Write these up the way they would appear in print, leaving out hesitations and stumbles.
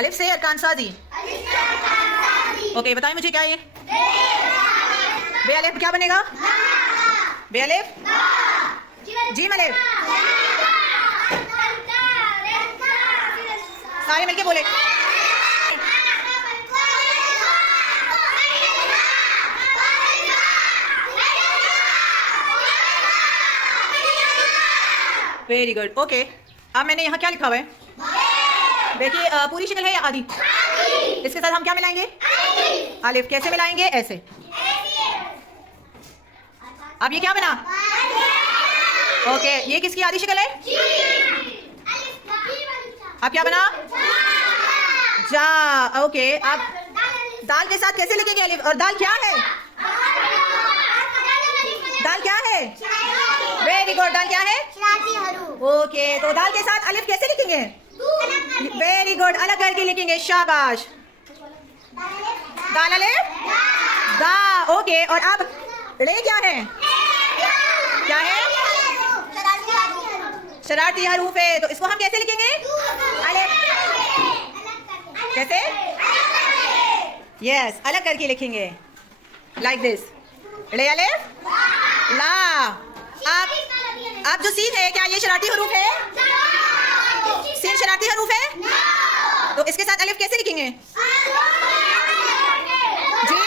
अलिफ से अरकान साजी। ओके, बताइए मुझे क्या ये बे अलिफ क्या बनेगा? बे अलिफ जीम अलिफ। सारे मिलके बोले। Very good. ओके, अब मैंने यहाँ क्या लिखा हुआ है? देखिए, पूरी शक्ल है या आधी? इसके साथ हम क्या मिलाएंगे? अलिफ। कैसे मिलाएंगे? ऐसे। अब ये क्या बना? ओके, ये किसकी आधी शक्ल है? अब क्या बना? जा। ओके, अब दाल के साथ कैसे लिखेंगे अलिफ? और दाल क्या है? दाल क्या है? Very good. दाल क्या है? ओके, तो दाल के साथ अलिफ कैसे लिखेंगे? वेरी गुड, अलग करके लिखेंगे। शाबाश। दाल अलिफ दा। ओके, और अब ले क्या है? क्या है? शरारती हरूफ है, तो इसको हम कैसे लिखेंगे? अलिफ। कैसे? यस, अलग करके लिखेंगे लाइक दिस। ले अलिफ ला। अब जो सीन है, क्या ये शरारती हरूफ है? सीन शरारती हरूफ है, तो इसके साथ अलिफ कैसे लिखेंगे? जी,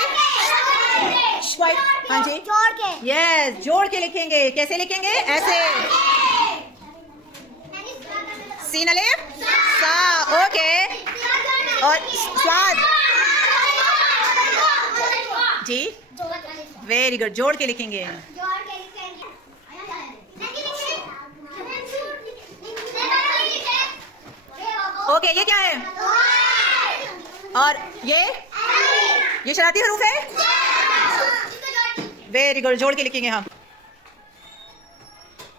हाँ जी, जोड़ के। यस, जोड़ के लिखेंगे। कैसे लिखेंगे? ऐसे। सीन अलिफ सा। ओके, और स्वाद जी, वेरी गुड, जोड़ के लिखेंगे। ओके, ये क्या है? और ये शरारती हरूफ है। वेरी गुड, जोड़ के लिखेंगे हम।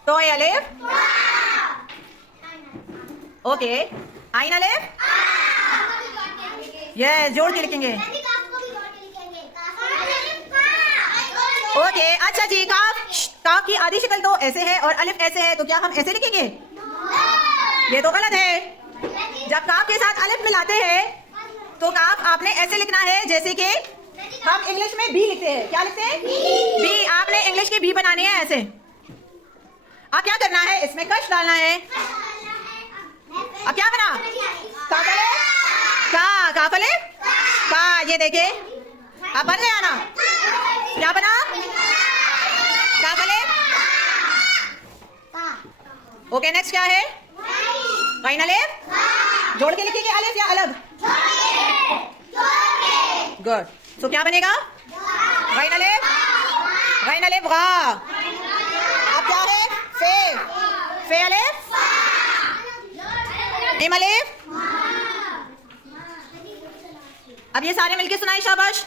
तो ये अलिफ। ओके, आइन अलिफ। यस, जोड़ के लिखेंगे। ओके, अच्छा जी, काफ की आधी शक्ल तो ऐसे है और अलिफ ऐसे है, तो क्या हम ऐसे लिखेंगे? ये तो गलत है। जब काफ के साथ अलिफ मिलाते हैं तो काफ आपने ऐसे लिखना है जैसे कि हम इंग्लिश में बी लिखते हैं। क्या लिखते हैं? बी। आपने इंग्लिश की बी बनानी है ऐसे। अब क्या करना है? इसमें कश डालना है। अब क्या बना? काफले का, काफले का। ये देखे, अब बन गया ना? क्या बना? काफले। ओके, नेक्स्ट क्या है? गाइन अलिफ। जोड़ के लिखेंगे अलिफ या अलग? गुड। सो क्या बनेगा? गाइन अलिफ, गाइन अलिफ गा। अब क्या है? फे अलिफ, मीम अलिफ। अब ये सारे मिलके सुनाए। शाबाश।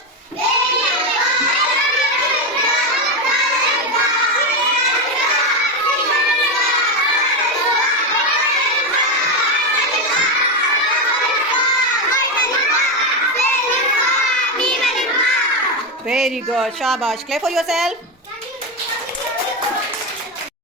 Very good. Shabash. Clap for yourself.